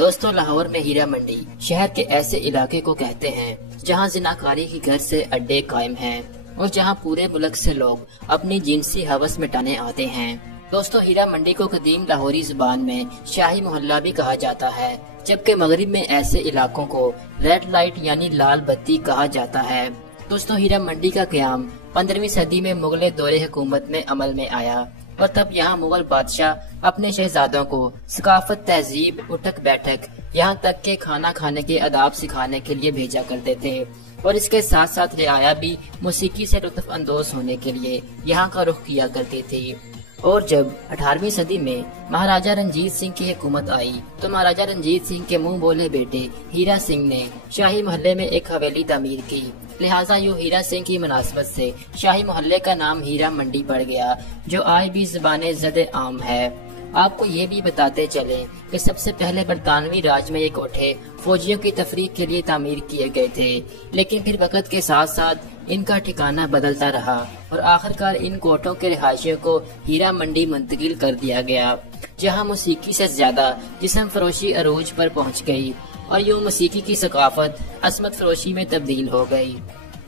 दोस्तों, लाहौर में हीरा मंडी शहर के ऐसे इलाके को कहते हैं जहां जिनाकारी की घर से अड्डे कायम हैं और जहां पूरे मुल्क से लोग अपनी जिनसी हवस मिटाने आते हैं। दोस्तों, हीरा मंडी को कदीम लाहौरी जुबान में शाही मोहल्ला भी कहा जाता है, जबकि मगरिब में ऐसे इलाकों को रेड लाइट यानी लाल बत्ती कहा जाता है। दोस्तों, हीरा मंडी का क़याम 15वीं सदी में मुगल दौरे हुकूमत में अमल में आया और तब यहाँ मुगल बादशाह अपने शहजादों को सकाफत, तहजीब, उठक बैठक, यहाँ तक के खाना खाने के आदाब सिखाने के लिए भेजा करते थे और इसके साथ साथ रियाया भी मौसीकी से लुत्फ अंदोज होने के लिए यहाँ का रुख किया करती थी। और जब 18वीं सदी में महाराजा रंजीत सिंह की हुकूमत आई तो महाराजा रंजीत सिंह के मुंह बोले बेटे हीरा सिंह ने शाही मोहल्ले में एक हवेली तामीर की, लिहाजा यूं हीरा सिंह की मुनासबत से शाही मोहल्ले का नाम हीरा मंडी पड़ गया, जो आज भी ज़बाने ज़द आम है। आपको ये भी बताते चले कि सबसे पहले बरतानवी राज में ये कोठे फौजियों की तफरीक के लिए तामीर किए गए थे, लेकिन फिर वक्त के साथ साथ इनका ठिकाना बदलता रहा और आखिरकार इन कोठों के रिहायशियों को हीरा मंडी मुंतकिल कर दिया गया, जहां मौसीकी से ज्यादा जिस्म फरोशी अरूज पर पहुंच गई और यूं मौसीकी की सकाफत असमत फरोशी में तब्दील हो गई।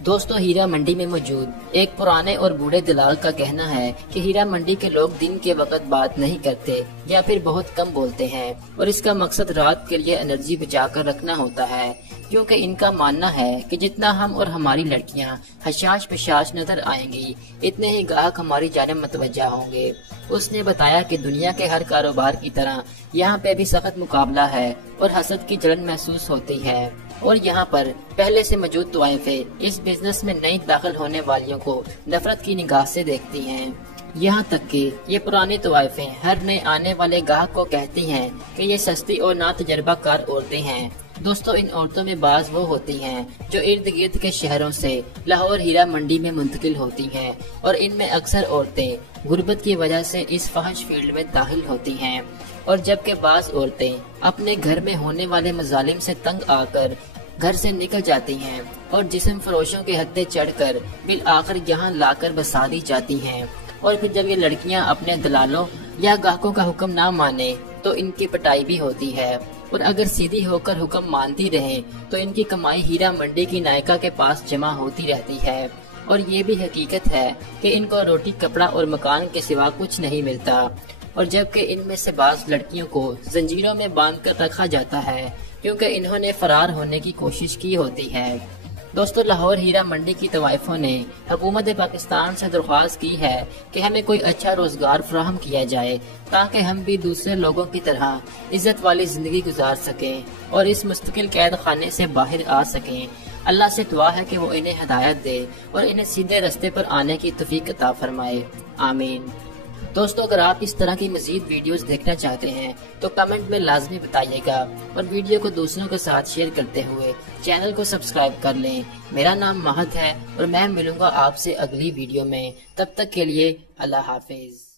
दोस्तों, हीरा मंडी में मौजूद एक पुराने और बूढ़े दलाल का कहना है कि हीरा मंडी के लोग दिन के वक्त बात नहीं करते या फिर बहुत कम बोलते हैं और इसका मकसद रात के लिए एनर्जी बचा कर रखना होता है, क्योंकि इनका मानना है कि जितना हम और हमारी लड़कियां हशाश पिशाश नजर आएंगी, इतने ही ग्राहक हमारी जानिब मतवज्जा होंगे। उसने बताया कि दुनिया के हर कारोबार की तरह यहाँ पे भी सख्त मुकाबला है और हसद की जलन महसूस होती है और यहाँ पर पहले से मौजूद तवाइफें इस बिजनेस में नई दाखिल होने वालियों को नफरत की निगाह से देखती हैं। यहाँ तक कि ये पुरानी तवाइफें हर नए आने वाले गाहक को कहती हैं कि ये सस्ती और ना तजर्बाकार औरतें हैं। दोस्तों, इन औरतों में बाज वो होती हैं जो इर्द गिर्द के शहरों से लाहौर हीरा मंडी में मुंतकिल होती हैं और इनमें अक्सर औरतें गुर्बत की वजह से इस फहश फील्ड में दाखिल होती हैं और जबकि बाज औरतें अपने घर में होने वाले मजालिम से तंग आकर घर से निकल जाती हैं और जिस्म फरोशों के हत्थे चढ़कर बिल आखिर यहाँ लाकर बसा दी जाती हैं और फिर जब ये लड़कियाँ अपने दलालों या गाहकों का हुक्म ना माने तो इनकी पिटाई भी होती है और अगर सीधी होकर हुक्म मानती रहे तो इनकी कमाई हीरा मंडी की नायका के पास जमा होती रहती है। और ये भी हकीकत है कि इनको रोटी, कपड़ा और मकान के सिवा कुछ नहीं मिलता और जबकि इनमें से बाज़ लड़कियों को जंजीरों में बांध कर रखा जाता है क्योंकि इन्होंने फरार होने की कोशिश की होती है। दोस्तों, लाहौर हीरा मंडी की तवाइफों ने हुकूमत पाकिस्तान से दरख्वास्त की है कि हमें कोई अच्छा रोजगार फराहम किया जाए ताकि हम भी दूसरे लोगों की तरह इज्जत वाली जिंदगी गुजार सकें और इस मुस्तकिल कैद खाने से बाहर आ सकें। अल्लाह से दुआ है कि वो इन्हें हिदायत दे और इन्हें सीधे रास्ते पर आने की तौफीक अता फरमाए। आमीन। दोस्तों, अगर आप इस तरह की मजीद वीडियोस देखना चाहते हैं तो कमेंट में लाजमी बताइएगा और वीडियो को दूसरों के साथ शेयर करते हुए चैनल को सब्सक्राइब कर लें। मेरा नाम महत है और मैं मिलूंगा आपसे अगली वीडियो में। तब तक के लिए अल्लाह हाफिज।